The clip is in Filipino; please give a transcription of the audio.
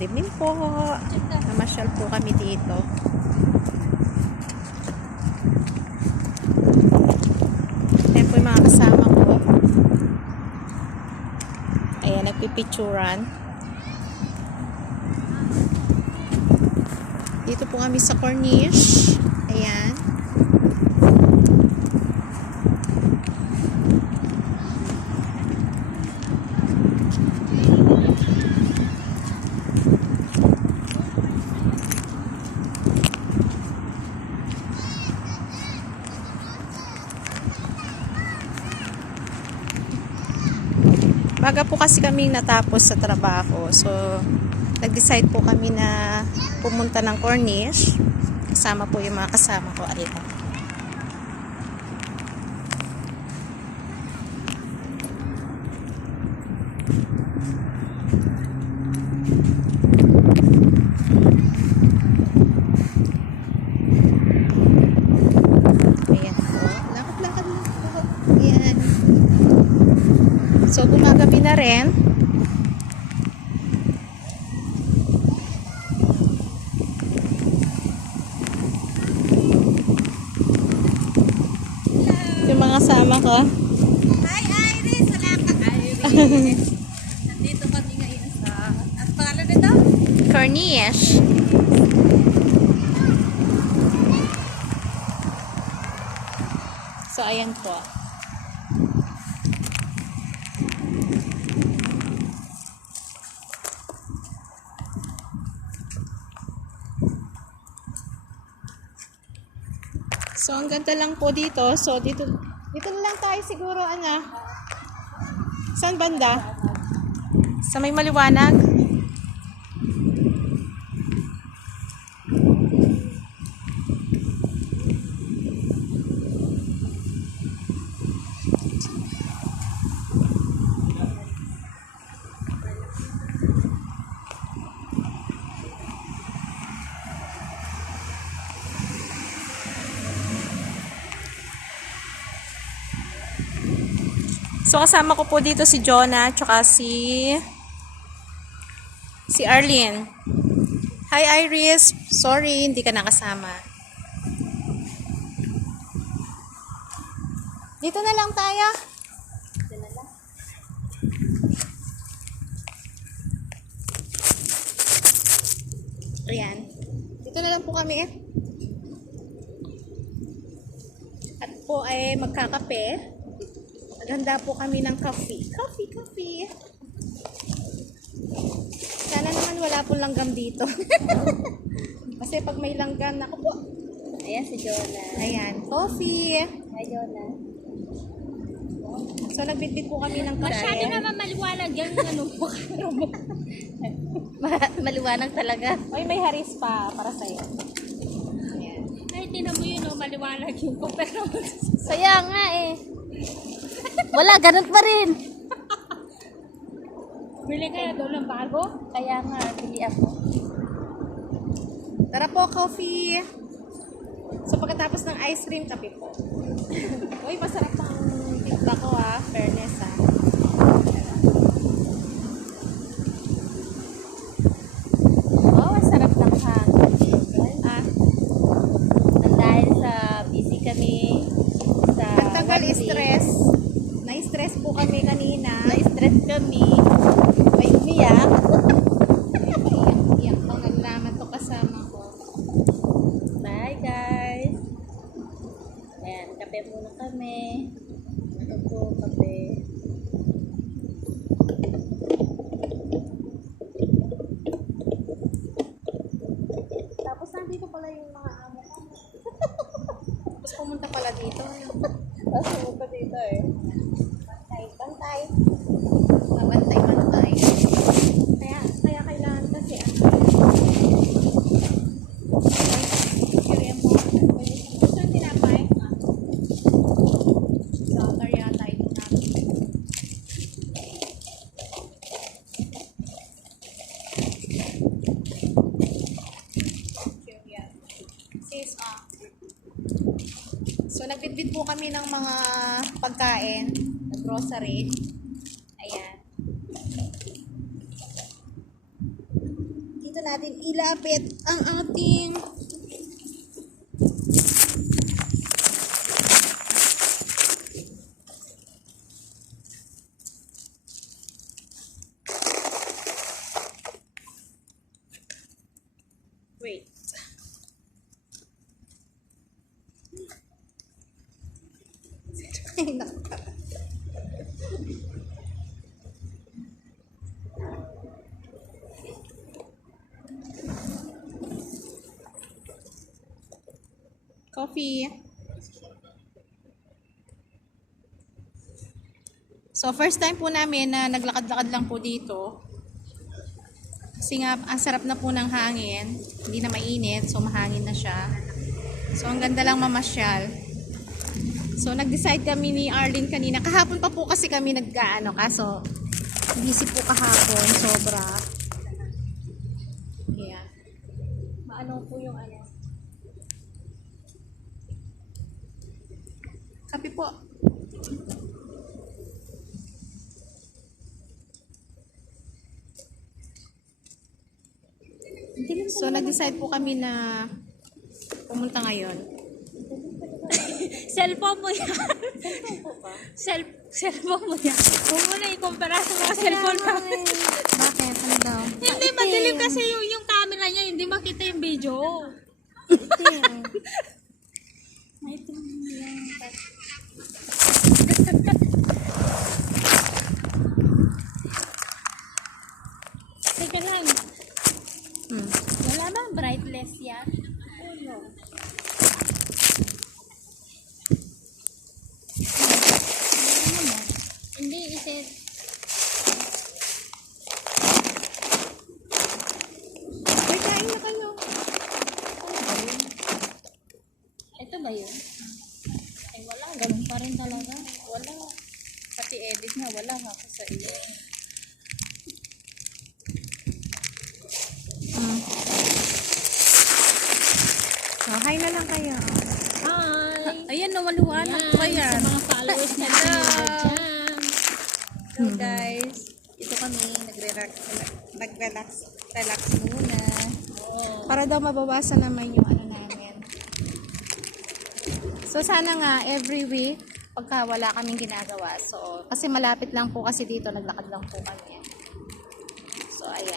Good evening po. Namasyal po kami dito. Ayan po yung mga kasama ko. Ayan, nagpipicturan. Dito po kami sa Corniche. Ayan. Baga po kasi kaming natapos sa trabaho. So, nag-decide po kami na pumunta ng Corniche. Kasama po yung mga kasama ko. Ayan. Ayan po. Lakad-lakad lang po. Ayan. So, gumagabi na rin. Yung mga kasama ko. Hi Iris! Wala ka Iris! Nandito kami ngayon sa... Ang pangalan nito? Corniche. So, ayan po. So, ang ganda lang po dito. So, dito na lang tayo siguro, ano. Saan banda? Sa may maliwanag? So, kasama ko po dito si Jonah, tsaka si Arlene. Hi, Iris. Sorry, hindi ka nakasama. Dito na lang tayo. Dito na lang. Ayan. Dito na lang po kami. At po ay magkakape. Maganda po kami ng coffee. Coffee. Sana naman wala po langgam dito. Kasi pag may langgam, naku po. Ayan si Jonah. Ayan, coffee. Hi Jonah. So, nagbitbit po kami ng kape. Masyado naman maliwanag yung ano po. Maliwanag talaga. Oy, may haris pa para sa'yo. Ayan. Ay, tinan mo yun, maliwanag yung pero Kaya nga eh. Wala, ganun pa rin. bili kayo doon ng bago? Kaya nga, bili ako. Tara po, coffee. So, pagkatapos ng ice cream, kape po. Uy, masarap ang timpla ko fairness Oh, sarap ng hangin. Dahil sa busy kami sa Nagtagal work day. stress. Na-stress po kami kanina. Na-stress kami. May umiyak. Iyak pang naglaman to kasama ko. Bye guys. Ayan, kape muna kami. Ito po, kape. Tapos nandito pala yung mga amo ko. Tapos pumunta pala dito. Tapos pumunta dito eh. Bantay. Bantay. Kaya kailangan kasi gusto yung tinapay? Daughter yata ito natin. Sis, So, nagbitbit po kami ng mga pagkain, grocery. Ayan. dito natin ilapit ang ating wait. Ay, naku. Coffee. So, first time po namin na naglakad-lakad lang po dito. Kasi nga, ang sarap na po ng hangin. Hindi na mainit, so mahangin na siya. So, ang ganda lang mamasyal. So, nag-decide kami ni Arlene kanina. Kahapon pa po kasi kami nag-ano, kaso busy po kahapon, sobra. Yeah. Maano po yung ano. Kape po. So, nag-decide po kami na pumunta ngayon. Cellphone mo yan. Cellphone mo yan. Huwag mo na ikumpara sa mga cellphone namin. Bakit? Ano daw? Hindi, madilim kasi yung camera niya. Hindi makita yung video. May tumingin. Teka lang. Wala ba brightness yan? Oh, no. Hindi, iset. Uy, kain na kayo. Ito ba yun? Ay, wala. Ganun pa rin talaga. Wala. Pati edit nga, wala nga ako sa iyo. So, hi na lang kayo. Hi! Ayan, nawaluhan po yan. Sa mga followers na dyan. Hello guys. Ito kami, relax muna. Oh. Para daw mabawasan naman yung ano namin. So sana nga every week pagka wala kaming ginagawa. So kasi malapit lang po kasi dito, naglakad lang po kami.